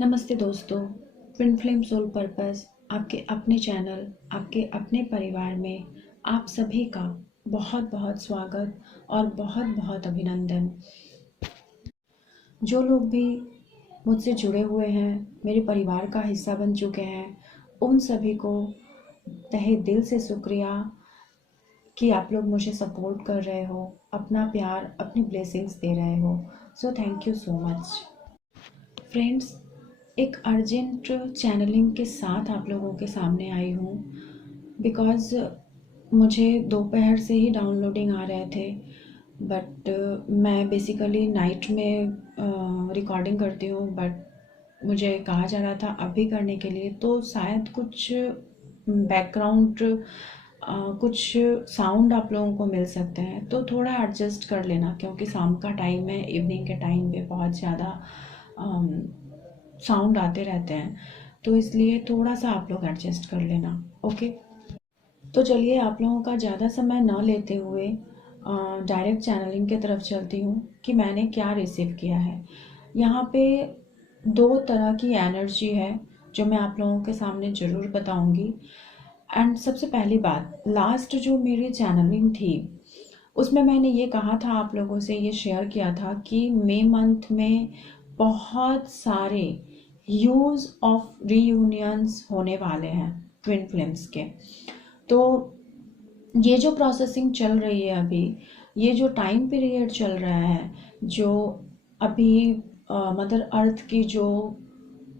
नमस्ते दोस्तों। Twin flame soul purpose आपके अपने चैनल, आपके अपने परिवार में आप सभी का बहुत बहुत स्वागत और बहुत बहुत अभिनंदन। जो लोग भी मुझसे जुड़े हुए हैं, मेरे परिवार का हिस्सा बन चुके हैं, उन सभी को तहे दिल से शुक्रिया कि आप लोग मुझे सपोर्ट कर रहे हो, अपना प्यार, अपनी ब्लेसिंग्स दे रहे हो। सो thank you so much friends. एक अर्जेंट चैनलिंग के साथ आप लोगों के सामने आई हूँ बिकॉज़ मुझे दोपहर से ही डाउनलोडिंग आ रहे थे, बट मैं बेसिकली नाइट में रिकॉर्डिंग करती हूँ, बट मुझे कहा जा रहा था अभी करने के लिए, तो शायद कुछ बैकग्राउंड कुछ साउंड आप लोगों को मिल सकते हैं, तो थोड़ा एडजस्ट कर लेना क्योंकि शाम का टाइम है, इवनिंग के टाइम पे बहुत ज़्यादा साउंड आते रहते हैं, तो इसलिए थोड़ा सा आप लोग एडजस्ट कर लेना। ओके, तो चलिए आप लोगों का ज़्यादा समय ना लेते हुए डायरेक्ट चैनलिंग की तरफ चलती हूँ कि मैंने क्या रिसीव किया है। यहाँ पे दो तरह की एनर्जी है जो मैं आप लोगों के सामने ज़रूर बताऊँगी। एंड सबसे पहली बात, लास्ट जो मेरी चैनलिंग थी उसमें मैंने ये कहा था, आप लोगों से ये शेयर किया था कि मई मंथ में बहुत सारे यूज़ ऑफ रीयूनियंस होने वाले हैं ट्विन फ्लेम्स के। तो ये जो प्रोसेसिंग चल रही है अभी, ये जो टाइम पीरियड चल रहा है, जो अभी मदर अर्थ की जो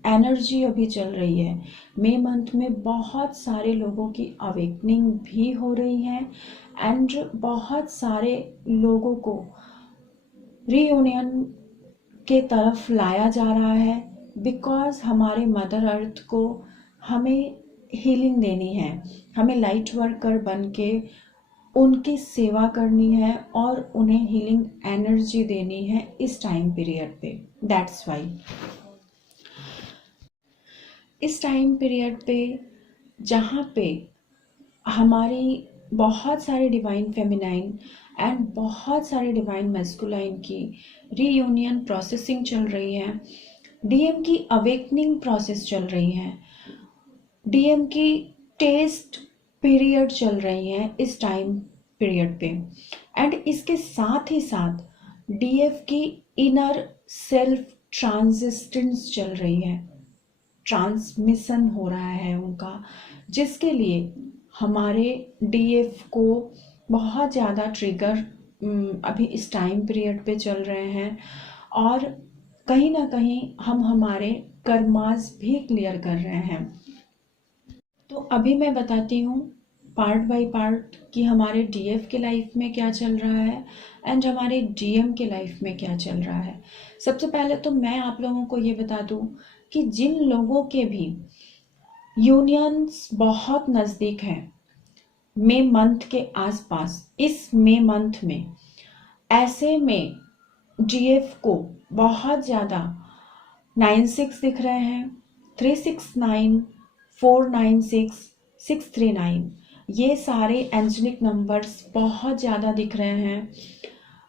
एनर्जी अभी चल रही है, मई मंथ में बहुत सारे लोगों की अवेकनिंग भी हो रही है एंड बहुत सारे लोगों को रीयूनियन के तरफ लाया जा रहा है बिकॉज़ हमारे मदर अर्थ को हमें हीलिंग देनी है, हमें लाइट वर्कर बन के उनकी सेवा करनी है और उन्हें हीलिंग एनर्जी देनी है इस टाइम पीरियड पे। दैट्स वाई इस टाइम पीरियड पे जहाँ पे हमारी बहुत सारे डिवाइन फेमिनाइन एंड बहुत सारे डिवाइन मैस्कुलाइन की रीयूनियन प्रोसेसिंग चल रही है, डीएम की अवेकनिंग प्रोसेस चल रही है, डीएम की टेस्ट पीरियड चल रही है इस टाइम पीरियड पे, एंड इसके साथ ही साथ डीएफ की इनर सेल्फ ट्रांजिस्टेंस चल रही है, ट्रांसमिशन हो रहा है उनका, जिसके लिए हमारे डीएफ को बहुत ज़्यादा ट्रिगर अभी इस टाइम पीरियड पे चल रहे हैं और कहीं ना कहीं हम हमारे कर्मास भी क्लियर कर रहे हैं। तो अभी मैं बताती हूँ पार्ट बाय पार्ट कि हमारे डीएफ के लाइफ में क्या चल रहा है एंड हमारे डीएम के लाइफ में क्या चल रहा है। सबसे पहले तो मैं आप लोगों को ये बता दूँ कि जिन लोगों के भी यूनियंस बहुत नज़दीक हैं मई मंथ के आसपास, इस मई मंथ में, ऐसे में डीएफ को बहुत ज़्यादा 96 दिख रहे हैं, 369, 496, 639, ये सारे एंजेलिक नंबर्स बहुत ज़्यादा दिख रहे हैं।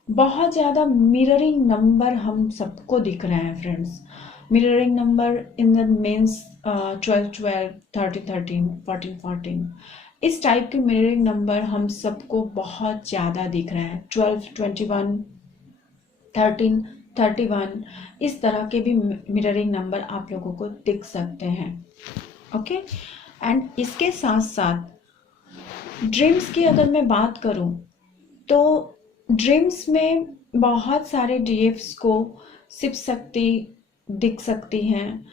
बहुत ज़्यादा मिररिंग नंबर हम सबको दिख रहे हैं friends. Mirroring number in the means 12 12, 13 13, 14 14, इस टाइप के मिररिंग नंबर हम सबको बहुत ज़्यादा दिख रहे हैं। 12 21, 13 31, इस तरह के भी मिररिंग नंबर आप लोगों को दिख सकते हैं। ओके, एंड इसके साथ साथ ड्रीम्स की अगर मैं बात करूं तो ड्रीम्स में बहुत सारे डीएफ्स को शिव शक्ति दिख सकती हैं।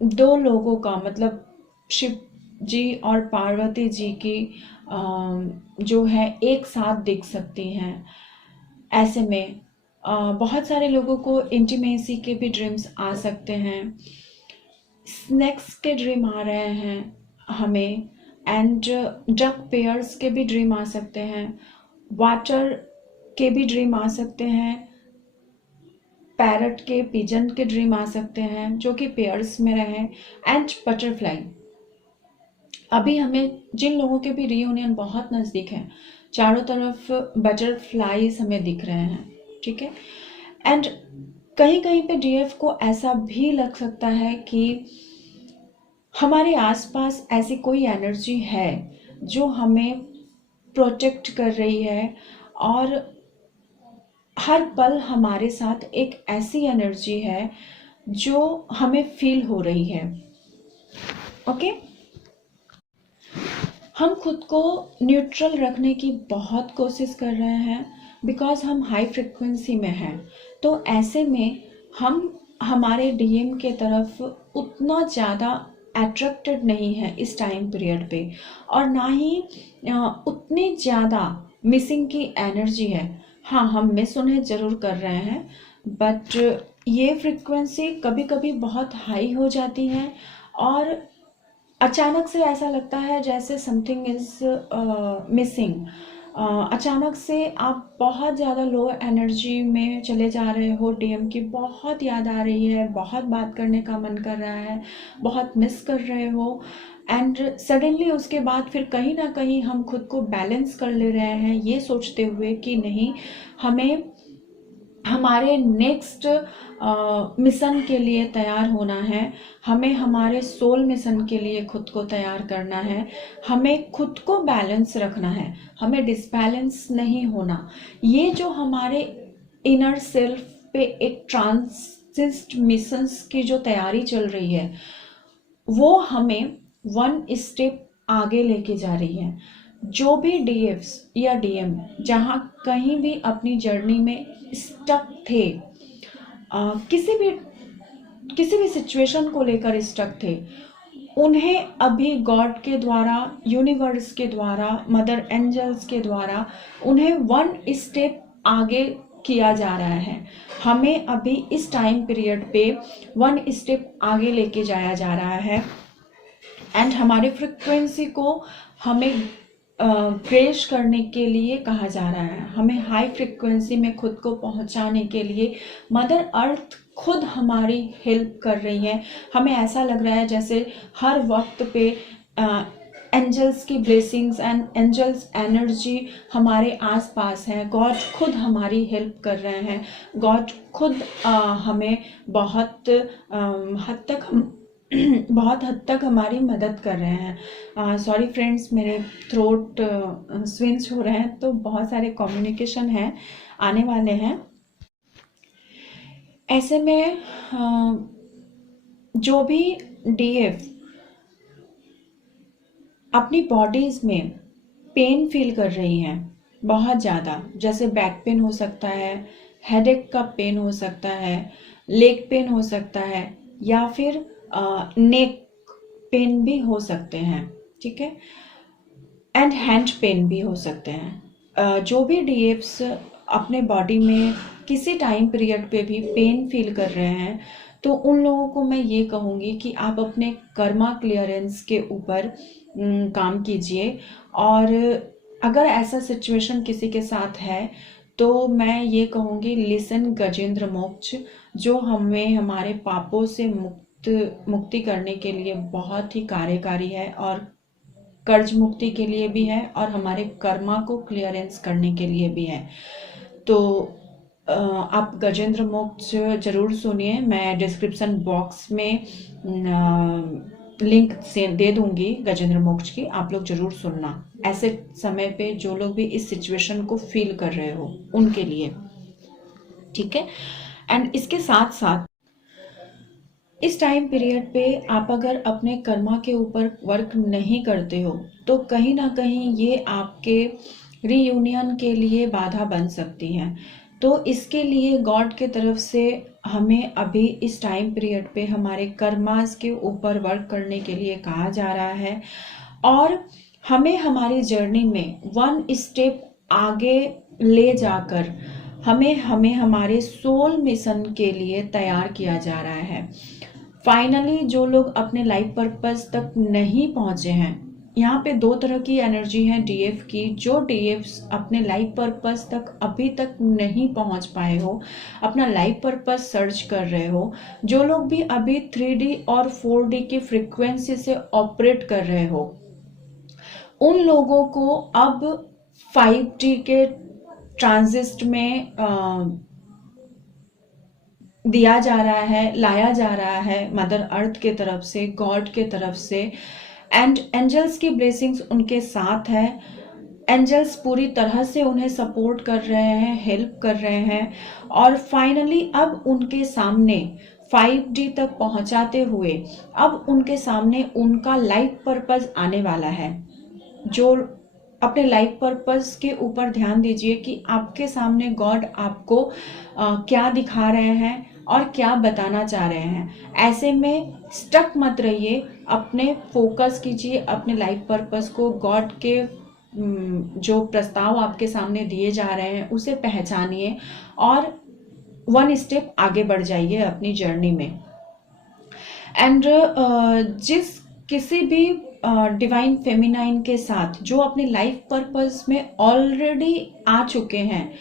दो लोगों का मतलब शिव जी और पार्वती जी की जो है एक साथ दिख सकती हैं। ऐसे में बहुत सारे लोगों को इंटीमेसी के भी ड्रीम्स आ सकते हैं, स्नैक्स के ड्रीम आ रहे हैं हमें, एंड डक पेयर्स के भी ड्रीम आ सकते हैं, वाटर के भी ड्रीम आ सकते हैं, पैरट के, पिजन के ड्रीम आ सकते हैं जो कि पेयर्स में रहे, एंड बटरफ्लाई। अभी हमें जिन लोगों के भी रीयूनियन बहुत नज़दीक है, चारों तरफ बटरफ्लाईज हमें दिख रहे हैं, ठीक है। एंड कहीं कहीं पे डीएफ को ऐसा भी लग सकता है कि हमारे आसपास ऐसी कोई एनर्जी है जो हमें प्रोटेक्ट कर रही है, और हर पल हमारे साथ एक ऐसी एनर्जी है जो हमें फील हो रही है। ओके, हम खुद को न्यूट्रल रखने की बहुत कोशिश कर रहे हैं बिकॉज हम हाई फ्रिक्वेंसी में हैं। तो ऐसे में हम हमारे डीएम के तरफ उतना ज़्यादा अट्रैक्टेड नहीं है इस टाइम पीरियड पे, और ना ही उतनी ज़्यादा मिसिंग की एनर्जी है। हाँ, हम मिस उन्हें ज़रूर कर रहे हैं, बट ये फ्रिक्वेंसी कभी कभी बहुत हाई हो जाती है, और अचानक से ऐसा लगता है जैसे समथिंग इज मिसिंग। अचानक से आप बहुत ज़्यादा लो एनर्जी में चले जा रहे हो, डीएम की बहुत याद आ रही है, बहुत बात करने का मन कर रहा है, बहुत मिस कर रहे हो, एंड सडनली उसके बाद फिर कहीं ना कहीं हम खुद को बैलेंस कर ले रहे हैं ये सोचते हुए कि नहीं, हमें हमारे नेक्स्ट मिशन के लिए तैयार होना है, हमें हमारे सोल मिशन के लिए खुद को तैयार करना है, हमें खुद को बैलेंस रखना है, हमें डिसबैलेंस नहीं होना। ये जो हमारे इनर सेल्फ पे एक ट्रांसिस्ट मिशंस की जो तैयारी चल रही है, वो हमें वन स्टेप आगे लेके जा रही है। जो भी डीएफ्स या डीएम जहाँ कहीं भी अपनी जर्नी में स्टक थे, किसी भी सिचुएशन को लेकर स्टक थे, उन्हें अभी गॉड के द्वारा, यूनिवर्स के द्वारा, मदर एंजल्स के द्वारा उन्हें वन स्टेप आगे किया जा रहा है। हमें अभी इस टाइम पीरियड पे वन स्टेप आगे लेके जाया जा रहा है, एंड हमारे फ्रिक्वेंसी को हमें क्रेश करने के लिए कहा जा रहा है। हमें हाई फ्रिक्वेंसी में खुद को पहुंचाने के लिए मदर अर्थ खुद हमारी हेल्प कर रही है। हमें ऐसा लग रहा है जैसे हर वक्त पे एंजल्स की ब्लेसिंग्स एंड एंजल्स एनर्जी हमारे आसपास है। गॉड खुद हमारी हेल्प कर रहे हैं, गॉड खुद हमें बहुत हद तक बहुत हद तक हमारी मदद कर रहे हैं। सॉरी फ्रेंड्स, मेरे थ्रोट स्विंच हो रहे हैं, तो बहुत सारे कम्युनिकेशन हैं आने वाले हैं। ऐसे में जो भी डीएफ अपनी बॉडीज में पेन फील कर रही हैं बहुत ज़्यादा, जैसे बैक पेन हो सकता है, हेडेक का पेन हो सकता है, लेग पेन हो सकता है, या फिर नेक पेन भी हो सकते हैं, ठीक है, एंड हैंड पेन भी हो सकते हैं। जो भी डीएफ्स अपने बॉडी में किसी टाइम पीरियड पे भी पेन फील कर रहे हैं, तो उन लोगों को मैं ये कहूँगी कि आप अपने कर्मा क्लियरेंस के ऊपर काम कीजिए। और अगर ऐसा सिचुएशन किसी के साथ है तो मैं ये कहूँगी, लिसन गजेंद्र मोक्ष, जो हमें हमारे पापों से मुक्ति करने के लिए बहुत ही कार्यकारी है, और कर्ज मुक्ति के लिए भी है, और हमारे कर्मा को क्लियरेंस करने के लिए भी है। तो आप गजेंद्र मोक्ष जरूर सुनिए। मैं डिस्क्रिप्शन बॉक्स में लिंक से दे दूंगी गजेंद्र मोक्ष की, आप लोग जरूर सुनना। ऐसे समय पे जो लोग भी इस सिचुएशन को फील कर रहे हो उनके लिए, ठीक है। एंड इसके साथ साथ इस टाइम पीरियड पे आप अगर अपने कर्मा के ऊपर वर्क नहीं करते हो तो कहीं ना कहीं ये आपके रीयूनियन के लिए बाधा बन सकती हैं। तो इसके लिए गॉड के तरफ से हमें अभी इस टाइम पीरियड पे हमारे कर्मास के ऊपर वर्क करने के लिए कहा जा रहा है, और हमें हमारी जर्नी में वन स्टेप आगे ले जाकर हमें हमारे सोल मिशन के लिए तैयार किया जा रहा है। फाइनली जो लोग अपने लाइफ पर्पस तक नहीं पहुंचे हैं, यहाँ पे दो तरह की एनर्जी है डीएफ की। जो डीएफ अपने लाइफ पर्पस तक अभी तक नहीं पहुंच पाए हो, अपना लाइफ पर्पस सर्च कर रहे हो, जो लोग भी अभी 3D और 4D की फ्रीक्वेंसी से ऑपरेट कर रहे हो, उन लोगों को अब 5D के ट्रांजिस्ट में दिया जा रहा है, लाया जा रहा है मदर अर्थ के तरफ से, गॉड के तरफ से, एंड एंजल्स की ब्लेसिंग्स उनके साथ है। एंजल्स पूरी तरह से उन्हें सपोर्ट कर रहे हैं, हेल्प कर रहे हैं, और फाइनली अब उनके सामने 5D तक पहुंचाते हुए अब उनके सामने उनका लाइफ पर्पस आने वाला है। जो अपने लाइफ पर्पस के ऊपर ध्यान दीजिए कि आपके सामने गॉड आपको क्या दिखा रहे हैं और क्या बताना चाह रहे हैं। ऐसे में स्टक मत रहिए, अपने फोकस कीजिए अपने लाइफ पर्पस को, गॉड के जो प्रस्ताव आपके सामने दिए जा रहे हैं उसे पहचानिए और 1 स्टेप आगे बढ़ जाइए अपनी जर्नी में। एंड जिस किसी भी डिवाइन फेमिनाइन के साथ जो अपने लाइफ पर्पस में ऑलरेडी आ चुके हैं,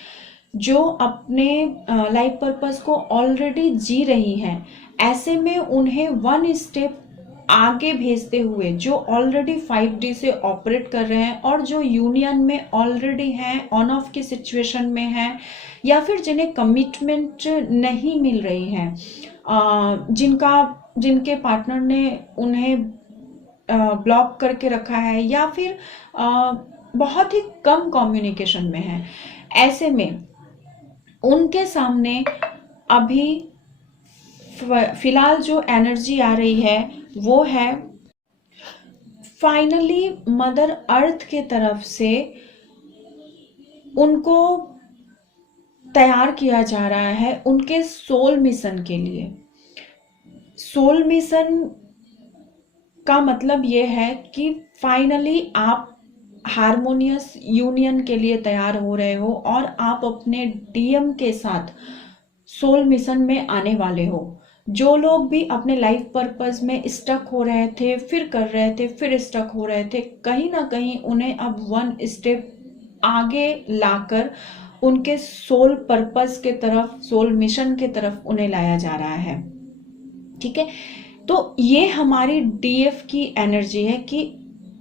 जो अपने लाइफ पर्पस को ऑलरेडी जी रही हैं, ऐसे में उन्हें 1 स्टेप आगे भेजते हुए जो ऑलरेडी 5D से ऑपरेट कर रहे हैं और जो यूनियन में ऑलरेडी हैं, ऑन ऑफ की सिचुएशन में हैं, या फिर जिन्हें कमिटमेंट नहीं मिल रही है, जिनके पार्टनर ने उन्हें ब्लॉक करके रखा है, या फिर बहुत ही कम कम्युनिकेशन में है, ऐसे में उनके सामने अभी फिलहाल जो एनर्जी आ रही है वो है फाइनली मदर अर्थ के तरफ से उनको तैयार किया जा रहा है उनके सोल मिशन के लिए। सोल मिशन का मतलब ये है कि फाइनली आप हारमोनियस यूनियन के लिए तैयार हो रहे हो और आप अपने डीएम के साथ सोल मिशन में आने वाले हो। जो लोग भी अपने लाइफ पर्पस में स्टक हो रहे थे, फिर कर रहे थे, फिर स्टक हो रहे थे, कहीं ना कहीं उन्हें अब 1 स्टेप आगे लाकर उनके सोल पर्पस के तरफ, सोल मिशन के तरफ उन्हें लाया जा रहा है। ठीक है, तो ये हमारी डीएफ की एनर्जी है कि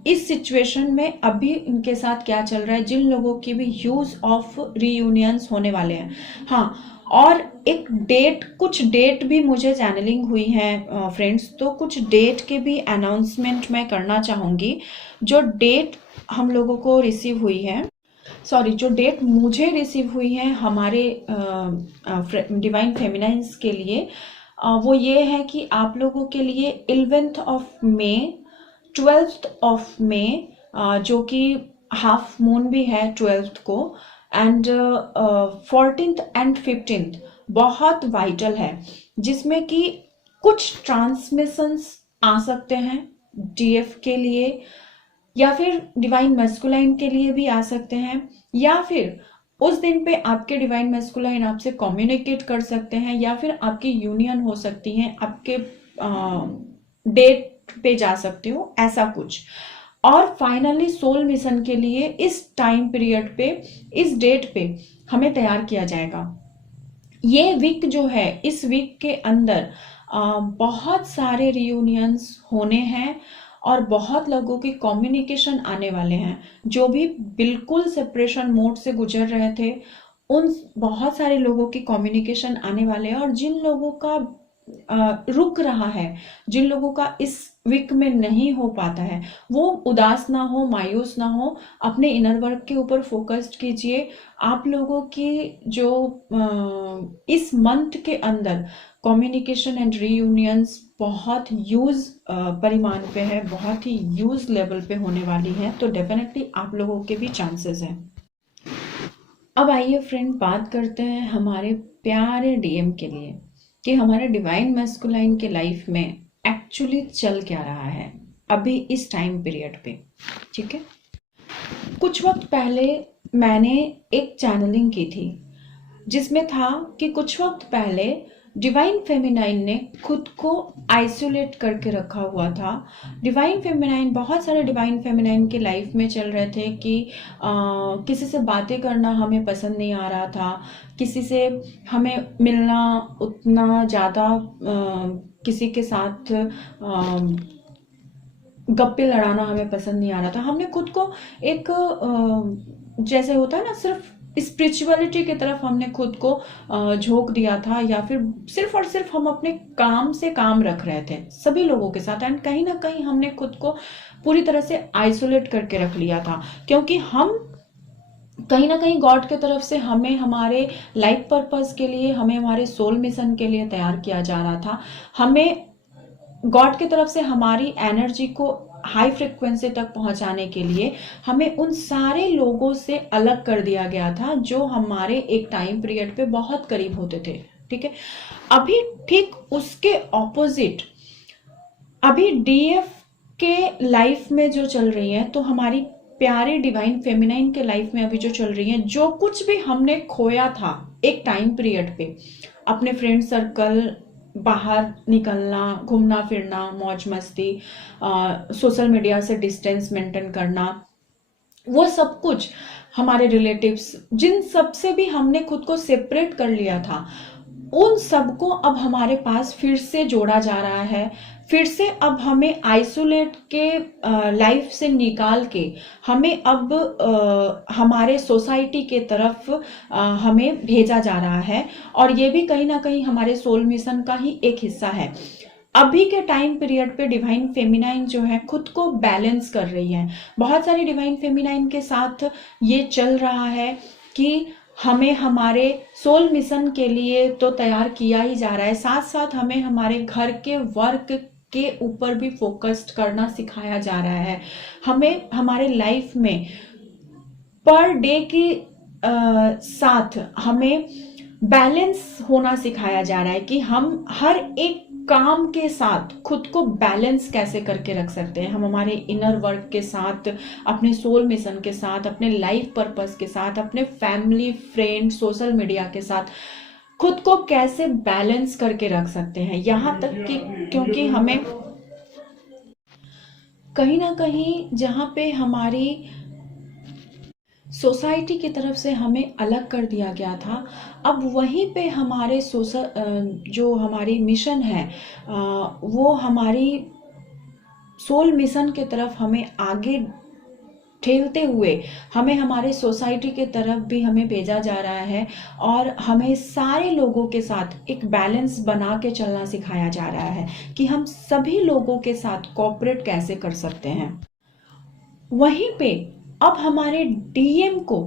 इस सिचुएशन में अभी इनके साथ क्या चल रहा है, जिन लोगों की भी यूज ऑफ रीयूनियंस होने वाले हैं। हाँ, और एक डेट, कुछ डेट भी मुझे चैनलिंग हुई है फ्रेंड्स, तो कुछ डेट के भी अनाउंसमेंट मैं करना चाहूँगी। जो डेट हम लोगों को रिसीव हुई है, जो डेट मुझे रिसीव हुई है हमारे डिवाइन फेमिनाइंस के लिए, वो ये है कि आप लोगों के लिए 11th of May, 12th of May, जो कि हाफ मून भी है 12th को, एंड 14th एंड 15th बहुत वाइटल है, जिसमें कि कुछ ट्रांसमिशंस आ सकते हैं डीएफ के लिए, या फिर डिवाइन मैस्कुलाइन के लिए भी आ सकते हैं, या फिर उस दिन पे आपके डिवाइन मैस्कुलाइन आपसे कम्युनिकेट कर सकते हैं, या फिर आपकी यूनियन हो सकती है, आपके डेट पे जा सकते हो, ऐसा कुछ। और फाइनली सोल मिशन के लिए इस टाइम पीरियड पे, इस डेट पे हमें तैयार किया जाएगा। ये वीक जो है, इस वीक के अंदर बहुत सारे रियूनियंस होने हैं और बहुत लोगों की कम्युनिकेशन आने वाले हैं। जो भी बिल्कुल सेपरेशन मोड से गुजर रहे थे, उन बहुत सारे लोगों की कम्युनिकेशन आने वाले हैं, और जिन लोगों का रुक रहा है, जिन लोगों का इस वीक में नहीं हो पाता है, वो उदास ना हो, मायूस ना हो, अपने इनर वर्क के ऊपर फोकस्ड कीजिए। आप लोगों की जो इस मंथ के अंदर कम्युनिकेशन एंड रीयूनियंस बहुत यूज परिमाण पे है, बहुत ही यूज लेवल पे होने वाली है, तो डेफिनेटली आप लोगों के भी चांसेस हैं। अब आइए फ्रेंड, बात करते हैं हमारे प्यारे डीएम के लिए कि हमारे डिवाइन मैस्कुलाइन के लाइफ में एक्चुअली चल क्या रहा है अभी इस टाइम पीरियड पे। ठीक है, कुछ वक्त पहले मैंने एक चैनलिंग की थी जिसमें था कि कुछ वक्त पहले डिवाइन फेमिनाइन ने खुद को आइसोलेट करके रखा हुआ था। डिवाइन फेमिनाइन, बहुत सारे डिवाइन फेमिनाइन के लाइफ में चल रहे थे कि किसी से बातें करना हमें पसंद नहीं आ रहा था, किसी से हमें मिलना उतना ज़्यादा, किसी के साथ गप्पे लड़ाना हमें पसंद नहीं आ रहा था। हमने खुद को एक जैसे होता है ना, सिर्फ स्पिरिचुअलिटी की तरफ हमने खुद को झोंक दिया था, या फिर सिर्फ और सिर्फ हम अपने काम से काम रख रहे थे सभी लोगों के साथ, एंड कहीं ना कहीं हमने खुद को पूरी तरह से आइसोलेट करके रख लिया था, क्योंकि हम कहीं ना कहीं गॉड की तरफ से हमें हमारे लाइफ पर्पस के लिए, हमें हमारे सोल मिशन के लिए तैयार किया जा रहा था। हमें गॉड की तरफ से हमारी एनर्जी को हाई फ्रिक्वेंसी तक पहुंचाने के लिए हमें उन सारे लोगों से अलग कर दिया गया था जो हमारे एक टाइम पीरियड पे बहुत करीब होते थे। ठीक है, अभी ठीक उसके ऑपोजिट अभी डीएफ के लाइफ में जो चल रही है, तो हमारी प्यारे डिवाइन फेमिनाइन के लाइफ में अभी जो चल रही है, जो कुछ भी हमने खोया था एक टाइम पीरियड पे, अपने फ्रेंड सर्कल, बाहर निकलना, घूमना फिरना, मौज मस्ती, सोशल मीडिया से डिस्टेंस मेंटेन करना, वो सब कुछ, हमारे रिलेटिव्स, जिन सब से भी हमने खुद को सेपरेट कर लिया था, उन सबको अब हमारे पास फिर से जोड़ा जा रहा है। फिर से अब हमें आइसोलेट के लाइफ से निकाल के हमें अब हमारे सोसाइटी के तरफ हमें भेजा जा रहा है, और ये भी कहीं ना कहीं हमारे सोल मिशन का ही एक हिस्सा है। अभी के टाइम पीरियड पे डिवाइन फेमिनाइन जो है खुद को बैलेंस कर रही है। बहुत सारी डिवाइन फेमिनाइन के साथ ये चल रहा है कि हमें हमारे सोल मिशन के लिए तो तैयार किया ही जा रहा है, साथ साथ हमें हमारे घर के वर्क के ऊपर भी फोकस्ड करना सिखाया जा रहा है। हमें हमारे लाइफ में पर डे के साथ हमें बैलेंस होना सिखाया जा रहा है कि हम हर एक काम के साथ खुद को बैलेंस कैसे करके रख सकते हैं। हम हमारे इनर वर्क के साथ, अपने सोल मिशन के साथ, अपने लाइफ पर्पस के साथ, अपने फैमिली, फ्रेंड, सोशल मीडिया के साथ खुद को कैसे बैलेंस करके रख सकते हैं। यहाँ तक कि क्योंकि हमें कहीं ना कहीं जहाँ पे हमारी सोसाइटी की तरफ से हमें अलग कर दिया गया था, अब वहीं पे हमारे जो हमारी मिशन है, वो हमारी सोल मिशन की तरफ हमें आगे ठेलते हुए हमें हमारे सोसाइटी के तरफ भी हमें भेजा जा रहा है, और हमें सारे लोगों के साथ एक बैलेंस बना के चलना सिखाया जा रहा है कि हम सभी लोगों के साथ कोऑपरेट कैसे कर सकते हैं। वहीं पे अब हमारे डीएम को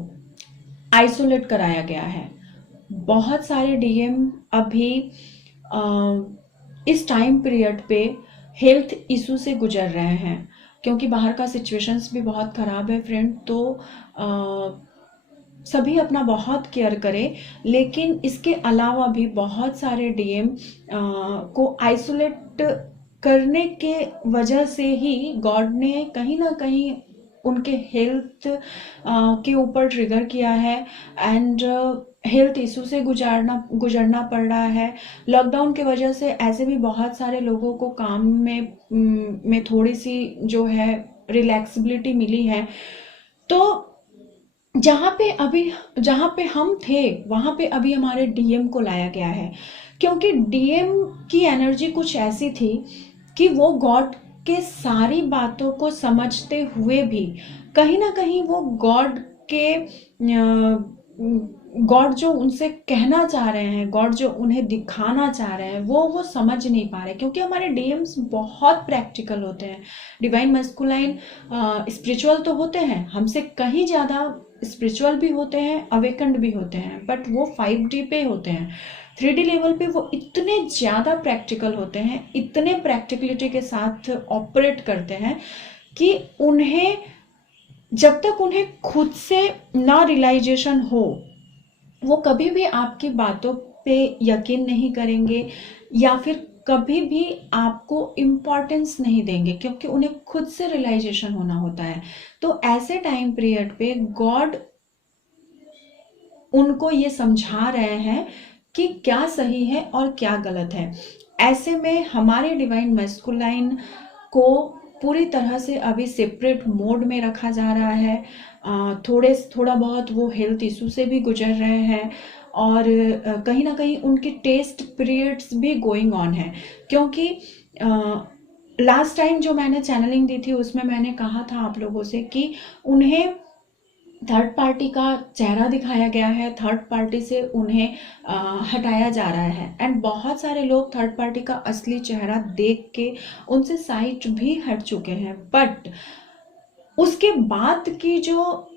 आइसोलेट कराया गया है। बहुत सारे डीएम अभी इस टाइम पीरियड पे हेल्थ इशू से गुजर रहे हैं, क्योंकि बाहर का सिचुएशंस भी बहुत ख़राब है फ्रेंड। तो सभी अपना बहुत केयर करें, लेकिन इसके अलावा भी बहुत सारे डीएम को आइसोलेट करने के वजह से ही गॉड ने कहीं ना कहीं उनके हेल्थ के ऊपर ट्रिगर किया है, एंड हेल्थ इशू से गुजरना पड़ रहा है। लॉकडाउन की वजह से ऐसे भी बहुत सारे लोगों को काम में थोड़ी सी जो है रिलैक्सिबिलिटी मिली है। तो जहाँ पे हम थे वहाँ पे अभी हमारे डीएम को लाया गया है, क्योंकि डीएम की एनर्जी कुछ ऐसी थी कि वो गॉड के सारी बातों को समझते हुए भी कहीं ना कहीं वो गॉड जो उनसे कहना चाह रहे हैं, गॉड जो उन्हें दिखाना चाह रहे हैं, वो समझ नहीं पा रहे, क्योंकि हमारे डीएम्स बहुत प्रैक्टिकल होते हैं। डिवाइन मैस्कुलाइन स्पिरिचुअल तो होते हैं, हमसे कहीं ज़्यादा स्पिरिचुअल भी होते हैं, अवेकन्ड भी होते हैं, बट वो 5D पे होते हैं। 3D लेवल पे वो इतने ज़्यादा प्रैक्टिकल होते हैं, इतने प्रैक्टिकलिटी के साथ ऑपरेट करते हैं कि उन्हें जब तक उन्हें खुद से ना रियलाइजेशन हो, वो कभी भी आपकी बातों पे यकीन नहीं करेंगे, या फिर कभी भी आपको इम्पोर्टेंस नहीं देंगे, क्योंकि उन्हें खुद से रियलाइजेशन होना होता है। तो ऐसे टाइम पीरियड पे गॉड उनको ये समझा रहे हैं कि क्या सही है और क्या गलत है। ऐसे में हमारे डिवाइन मैस्कुलाइन को पूरी तरह से अभी सेपरेट मोड में रखा जा रहा है। थोड़ा बहुत वो हेल्थ इशू से भी गुजर रहे हैं, और कहीं ना कहीं उनके टेस्ट पीरियड्स भी गोइंग ऑन है, क्योंकि लास्ट टाइम जो मैंने चैनलिंग दी थी उसमें मैंने कहा था आप लोगों से कि उन्हें थर्ड पार्टी का चेहरा दिखाया गया है, थर्ड पार्टी से उन्हें हटाया जा रहा है। एंड बहुत सारे लोग थर्ड पार्टी का असली चेहरा देख के उनसे साइट भी हट चुके हैं, बट उसके बाद की जो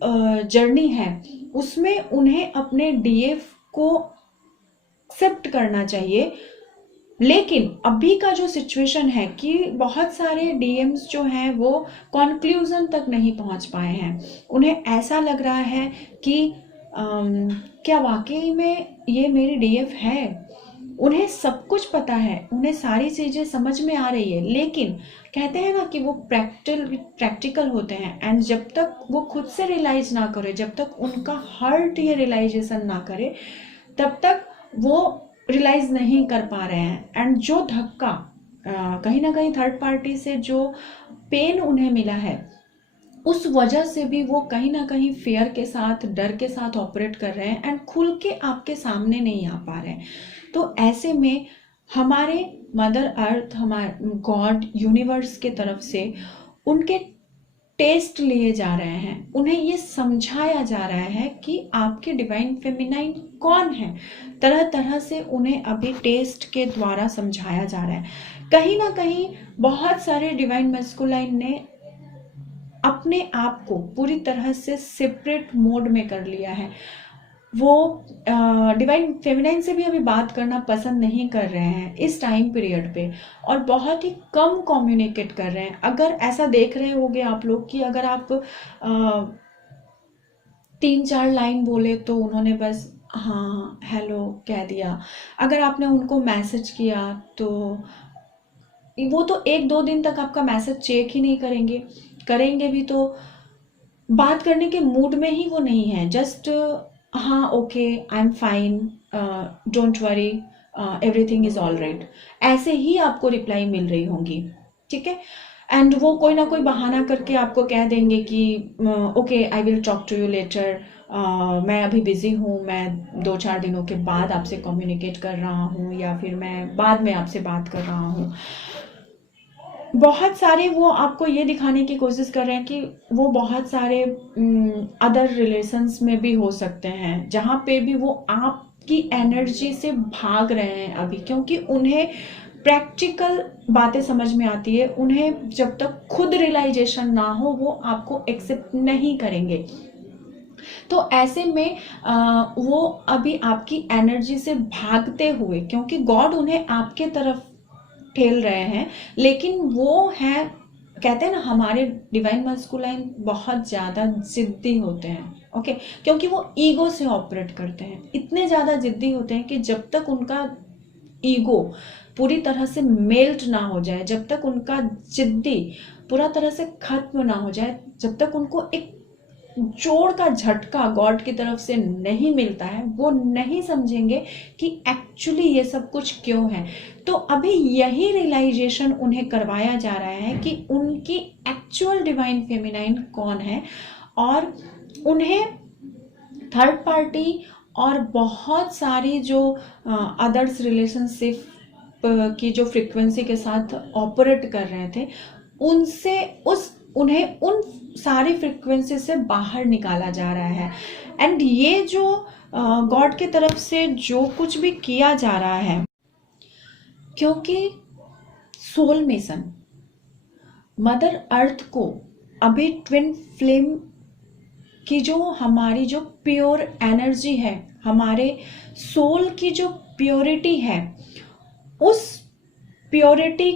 जर्नी है उसमें उन्हें अपने डीएफ को एक्सेप्ट करना चाहिए। लेकिन अभी का जो सिचुएशन है कि बहुत सारे डीएम्स जो हैं वो कंक्लूजन तक नहीं पहुंच पाए हैं। उन्हें ऐसा लग रहा है कि क्या वाकई में ये मेरी डीएफ है। उन्हें सब कुछ पता है, उन्हें सारी चीज़ें समझ में आ रही है, लेकिन कहते हैं ना कि वो प्रैक्टिकल होते हैं। एंड जब तक वो खुद से रियलाइज ना करे, जब तक उनका हार्ट ये रियलाइजेशन ना करे, तब तक वो रियलाइज नहीं कर पा रहे हैं। एंड जो धक्का कहीं ना कहीं थर्ड पार्टी से जो पेन उन्हें मिला है, उस वजह से भी वो कहीं ना कहीं फियर के साथ, डर के साथ ऑपरेट कर रहे हैं एंड खुल के आपके सामने नहीं आ पा रहे हैं। तो ऐसे में हमारे मदर अर्थ, हमारे गॉड, यूनिवर्स के तरफ से उनके टेस्ट लिए जा रहे हैं, उन्हें ये समझाया जा रहा है कि आपके डिवाइन फेमिनाइन कौन है। तरह तरह से उन्हें अभी टेस्ट के द्वारा समझाया जा रहा है। कहीं ना कहीं बहुत सारे डिवाइन मैस्कुलाइन ने अपने आप को पूरी तरह से सेपरेट मोड में कर लिया है। वो डिवाइन फेमिनाइन से भी अभी बात करना पसंद नहीं कर रहे हैं इस टाइम पीरियड पे, और बहुत ही कम कम्युनिकेट कर रहे हैं। अगर ऐसा देख रहे होंगे आप लोग कि अगर आप 3-4 लाइन बोले तो उन्होंने बस हाँ हेलो कह दिया। अगर आपने उनको मैसेज किया तो वो तो 1-2 दिन तक आपका मैसेज चेक ही नहीं करेंगे, करेंगे भी तो बात करने के मूड में ही वो नहीं है। जस्ट हाँ okay, I am fine, don't worry, everything is all right, ऐसे ही आपको रिप्लाई मिल रही होंगी। ठीक है। एंड वो कोई ना कोई बहाना करके आपको कह देंगे कि okay I will talk to you later, मैं अभी बिजी हूँ, मैं 2-4 दिनों के बाद आपसे कम्युनिकेट कर रहा हूँ, या फिर मैं बाद में आपसे बात कर रहा हूँ। बहुत सारे वो आपको ये दिखाने की कोशिश कर रहे हैं कि वो बहुत सारे अदर रिलेशंस में भी हो सकते हैं, जहाँ पे भी वो आपकी एनर्जी से भाग रहे हैं अभी, क्योंकि उन्हें प्रैक्टिकल बातें समझ में आती है। उन्हें जब तक खुद रियलाइजेशन ना हो वो आपको एक्सेप्ट नहीं करेंगे। तो ऐसे में वो अभी आपकी एनर्जी से भागते हुए, क्योंकि गॉड उन्हें आपके तरफ ठेल रहे हैं, लेकिन वो है, कहते हैं ना हमारे डिवाइन मस्कुलाइन बहुत ज़्यादा जिद्दी होते हैं। ओके, क्योंकि वो ईगो से ऑपरेट करते हैं, इतने ज़्यादा जिद्दी होते हैं कि जब तक उनका ईगो पूरी तरह से मेल्ट ना हो जाए, जब तक उनका जिद्दी पूरा तरह से खत्म ना हो जाए, जब तक उनको एक जोड़ का झटका गॉड की तरफ से नहीं मिलता है, वो नहीं समझेंगे कि एक्चुअली ये सब कुछ क्यों है। तो अभी यही रियलाइजेशन उन्हें करवाया जा रहा है कि उनकी एक्चुअल डिवाइन फेमिनाइन कौन है, और उन्हें थर्ड पार्टी और बहुत सारी जो अदर्स रिलेशनशिप की जो फ्रीक्वेंसी के साथ ऑपरेट कर रहे थे, उनसे उन्हें उन सारी फ्रीक्वेंसी से बाहर निकाला जा रहा है। एंड ये जो गॉड की तरफ से जो कुछ भी किया जा रहा है, क्योंकि सोल मेसन मदर अर्थ को अभी ट्विन फ्लेम की जो हमारी जो प्योर एनर्जी है, हमारे सोल की जो प्योरिटी है, उस प्योरिटी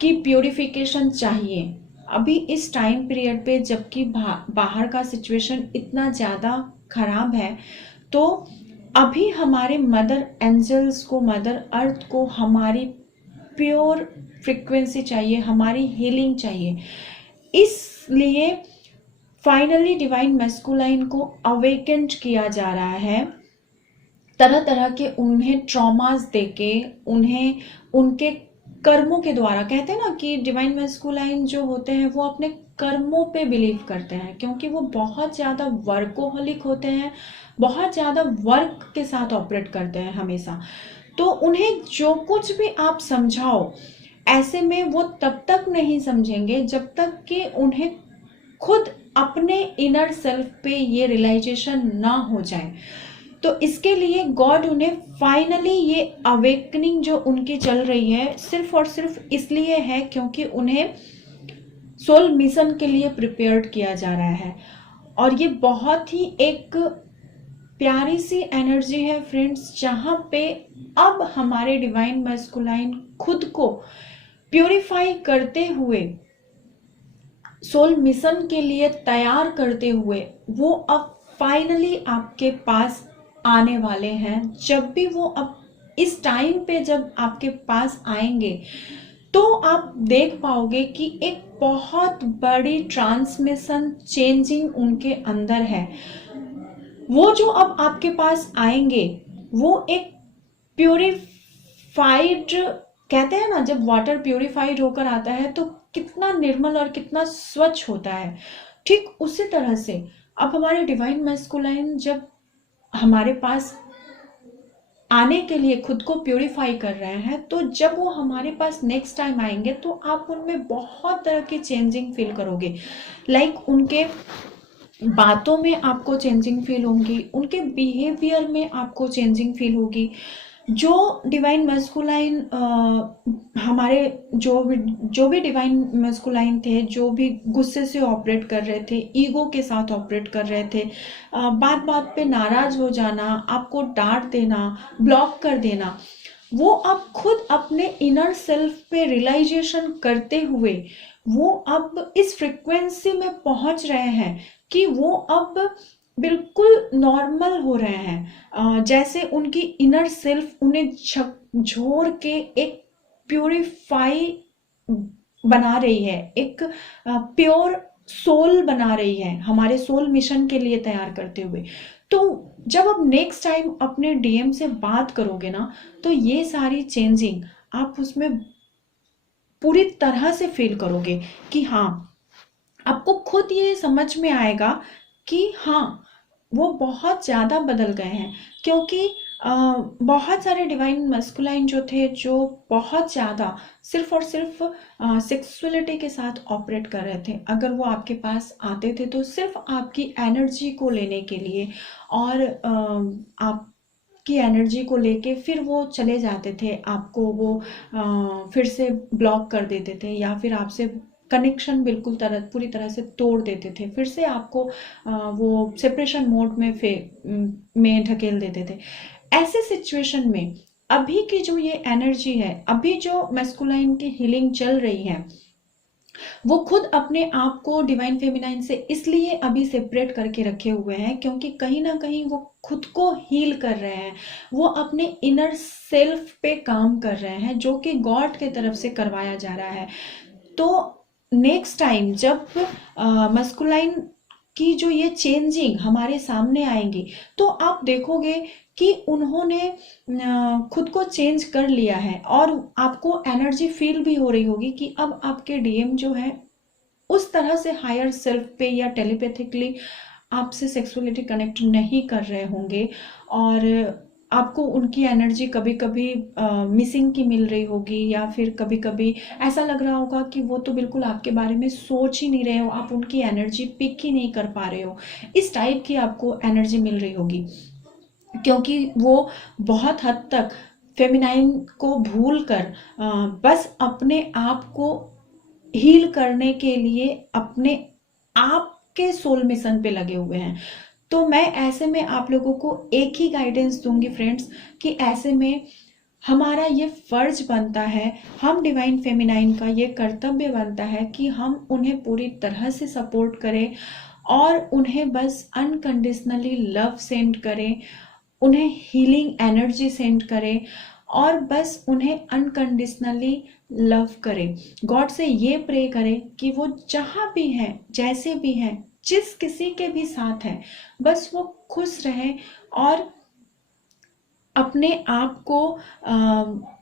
की प्योरिफिकेशन चाहिए अभी इस टाइम पीरियड पे, जबकि बाहर का सिचुएशन इतना ज़्यादा खराब है। तो अभी हमारे मदर एंजल्स को, मदर अर्थ को हमारी प्योर फ्रीक्वेंसी चाहिए, हमारी हीलिंग चाहिए। इसलिए फाइनली डिवाइन मैस्कुलाइन को अवेकेंड किया जा रहा है, तरह तरह के उन्हें ट्रॉमास देके, उन्हें उनके कर्मों के द्वारा। कहते हैं ना कि डिवाइन मैस्कुलाइन जो होते हैं वो अपने कर्मों पे बिलीव करते हैं, क्योंकि वो बहुत ज़्यादा वर्कोहलिक होते हैं, बहुत ज़्यादा वर्क के साथ ऑपरेट करते हैं हमेशा। तो उन्हें जो कुछ भी आप समझाओ, ऐसे में वो तब तक नहीं समझेंगे जब तक कि उन्हें खुद अपने इनर सेल्फ पे ये रियलाइजेशन ना हो जाए। तो इसके लिए गॉड उन्हें फाइनली ये अवेकनिंग जो उनकी चल रही है सिर्फ और सिर्फ इसलिए है क्योंकि उन्हें सोल मिशन के लिए प्रिपेयर्ड किया जा रहा है। और ये बहुत ही एक प्यारी सी एनर्जी है फ्रेंड्स, जहाँ पे अब हमारे डिवाइन मैस्कुलाइन खुद को प्यूरिफाई करते हुए, सोल मिशन के लिए तैयार करते हुए वो अब फाइनली आपके पास आने वाले हैं। जब भी वो अब इस टाइम पे जब आपके पास आएंगे तो आप देख पाओगे कि एक बहुत बड़ी ट्रांसमिशन चेंजिंग उनके अंदर है। वो जो अब आपके पास आएंगे वो एक प्यूरिफाइड, कहते हैं ना जब वाटर प्यूरिफाइड होकर आता है तो कितना निर्मल और कितना स्वच्छ होता है, ठीक उसी तरह से अब हमारे डिवाइन मैस्कुलाइन जब हमारे पास आने के लिए खुद को प्यूरिफाई कर रहे हैं, तो जब वो हमारे पास नेक्स्ट टाइम आएंगे तो आप उनमें बहुत तरह की चेंजिंग फील करोगे। लाइक उनके बातों में आपको चेंजिंग फील होगी, उनके बिहेवियर में आपको चेंजिंग फील होगी। जो डिवाइन मैस्कुलाइन हमारे जो भी डिवाइन मैस्कुलाइन थे, जो भी गुस्से से ऑपरेट कर रहे थे, ईगो के साथ ऑपरेट कर रहे थे, बात बात पे नाराज हो जाना, आपको डांट देना, ब्लॉक कर देना, वो अब खुद अपने इनर सेल्फ पे रियलाइजेशन करते हुए वो अब इस फ्रिक्वेंसी में पहुंच रहे हैं कि वो अब बिल्कुल नॉर्मल हो रहे हैं। जैसे उनकी इनर सेल्फ उन्हें झकझोर के एक प्यूरिफाई बना रही है, एक प्योर सोल बना रही है, हमारे सोल मिशन के लिए तैयार करते हुए। तो जब आप नेक्स्ट टाइम अपने डीएम से बात करोगे ना, तो ये सारी चेंजिंग आप उसमें पूरी तरह से फील करोगे कि हाँ, आपको खुद ये समझ में आएगा कि हाँ, वो बहुत ज़्यादा बदल गए हैं। क्योंकि बहुत सारे डिवाइन मस्कुलाइन जो थे, जो बहुत ज़्यादा सिर्फ और सिर्फ सेक्सुअलिटी के साथ ऑपरेट कर रहे थे, अगर वो आपके पास आते थे तो सिर्फ आपकी एनर्जी को लेने के लिए, और आप की एनर्जी को लेके फिर वो चले जाते थे, आपको वो फिर से ब्लॉक कर देते थे या फिर आपसे कनेक्शन बिल्कुल पूरी तरह से तोड़ देते थे, फिर से आपको वो सेपरेशन मोड में ढकेल देते थे। ऐसे सिचुएशन में अभी की जो ये एनर्जी है, अभी जो मैस्कुलाइन की हीलिंग चल रही है, वो खुद अपने आप को डिवाइन फेमिनाइन से इसलिए अभी सेपरेट करके रखे हुए हैं क्योंकि कहीं ना कहीं वो खुद को हील कर रहे हैं, वो अपने इनर सेल्फ पे काम कर रहे हैं, जो कि गॉड के तरफ से करवाया जा रहा है। तो नेक्स्ट टाइम जब मस्कुलाइन की जो ये चेंजिंग हमारे सामने आएंगी, तो आप देखोगे कि उन्होंने खुद को चेंज कर लिया है और आपको एनर्जी फील भी हो रही होगी कि अब आपके डीएम जो है उस तरह से हायर सेल्फ पे या टेलीपैथिकली आपसे सेक्सुअलिटी कनेक्ट नहीं कर रहे होंगे, और आपको उनकी एनर्जी कभी कभी मिसिंग की मिल रही होगी, या फिर कभी कभी ऐसा लग रहा होगा कि वो तो बिल्कुल आपके बारे में सोच ही नहीं रहे हो, आप उनकी एनर्जी पिक ही नहीं कर पा रहे हो। इस टाइप की आपको एनर्जी मिल रही होगी क्योंकि वो बहुत हद तक फेमिनाइन को भूल कर बस अपने आप को हील करने के लिए अपने आप के सोल मिशन पे लगे हुए हैं। तो मैं ऐसे में आप लोगों को एक ही गाइडेंस दूंगी फ्रेंड्स, कि ऐसे में हमारा ये फर्ज बनता है, हम डिवाइन फेमिनाइन का ये कर्तव्य बनता है कि हम उन्हें पूरी तरह से सपोर्ट करें और उन्हें बस अनकंडीशनली लव सेंड करें, उन्हें हीलिंग एनर्जी सेंड करें और बस उन्हें अनकंडीशनली लव करें। गॉड से ये प्रे करें कि वो जहाँ भी हैं, जैसे भी हैं, जिस किसी के भी साथ हैं, बस वो खुश रहें और अपने आप को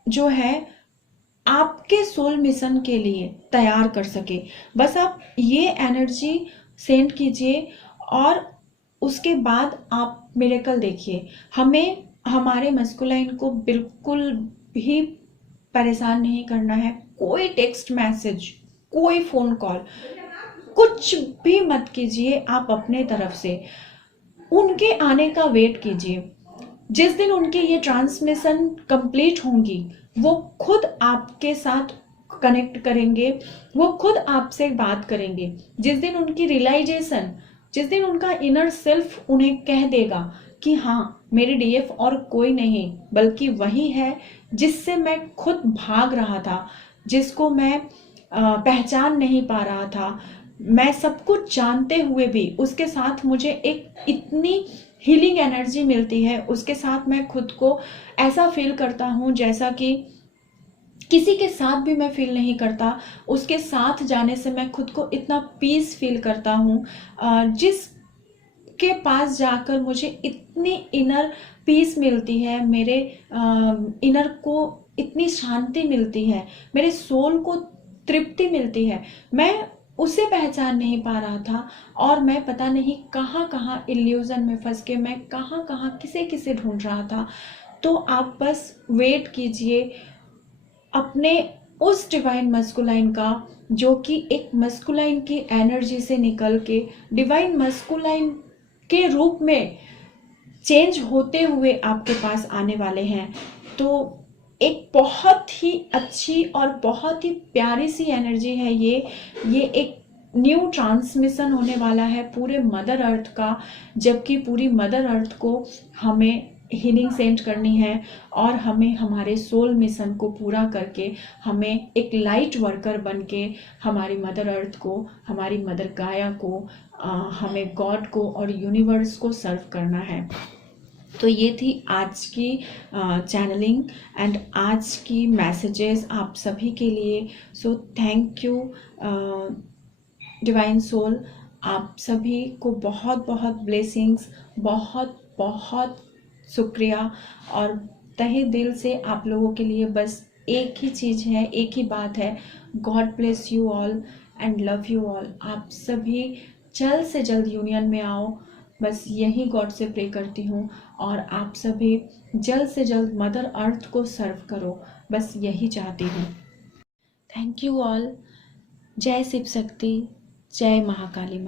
जो है आपके सोल मिशन के लिए तैयार कर सके। बस आप ये एनर्जी सेंड कीजिए और उसके बाद आप मिरेकल देखिए। हमें हमारे मस्कुलाइन को बिल्कुल भी परेशान नहीं करना है। कोई टेक्स्ट मैसेज, कोई फोन कॉल, कुछ भी मत कीजिए आप अपने तरफ से, उनके आने का वेट कीजिए। जिस दिन उनके ये ट्रांसमिशन कंप्लीट होंगी, वो खुद आपके साथ कनेक्ट करेंगे, वो खुद आपसे बात करेंगे। जिस दिन उनकी रियलाइजेशन, जिस दिन उनका इनर सेल्फ उन्हें कह देगा कि हाँ मेरी डीएफ और कोई नहीं बल्कि वही है जिससे मैं खुद भाग रहा था, जिसको मैं पहचान नहीं पा रहा था, मैं सब कुछ जानते हुए भी उसके साथ मुझे एक इतनी हीलिंग एनर्जी मिलती है, उसके साथ मैं खुद को ऐसा फील करता हूँ जैसा कि किसी के साथ भी मैं फील नहीं करता। उसके साथ जाने से मैं खुद को इतना पीस फील करता हूँ, जिस के पास जाकर मुझे इतनी इनर पीस मिलती है, मेरे इनर को इतनी शांति मिलती है, मेरे सोल को तृप्ति मिलती है। मैं उसे पहचान नहीं पा रहा था और मैं पता नहीं कहाँ कहाँ इल्यूजन में फंस के मैं कहाँ कहाँ किसे किसे ढूंढ रहा था। तो आप बस वेट कीजिए अपने उस डिवाइन मस्कुलाइन का, जो कि एक मस्कुलाइन की एनर्जी से निकल के डिवाइन मस्कुलाइन के रूप में चेंज होते हुए आपके पास आने वाले हैं। तो एक बहुत ही अच्छी और बहुत ही प्यारी सी एनर्जी है ये एक न्यू ट्रांसमिशन होने वाला है पूरे मदर अर्थ का, जबकि पूरी मदर अर्थ को हमें हीलिंग सेंड करनी है और हमें हमारे सोल मिशन को पूरा करके हमें एक लाइट वर्कर बन के हमारी मदर अर्थ को, हमारी मदर गाया को, हमें गॉड को और यूनिवर्स को सर्व करना है। तो ये थी आज की चैनलिंग एंड आज की मैसेजेस आप सभी के लिए। So thank you divine soul, आप सभी को बहुत बहुत ब्लेसिंग्स, बहुत बहुत शुक्रिया। और तहे दिल से आप लोगों के लिए बस एक ही चीज़ है, एक ही बात है, God bless you all and love you all. आप सभी जल्द से जल्द यूनियन में आओ, बस यही गॉड से प्रे करती हूँ। और आप सभी जल्द से जल्द मदर अर्थ को सर्व करो, बस यही चाहती हूँ। Thank you all. जय शिव शक्ति, जय महाकाली।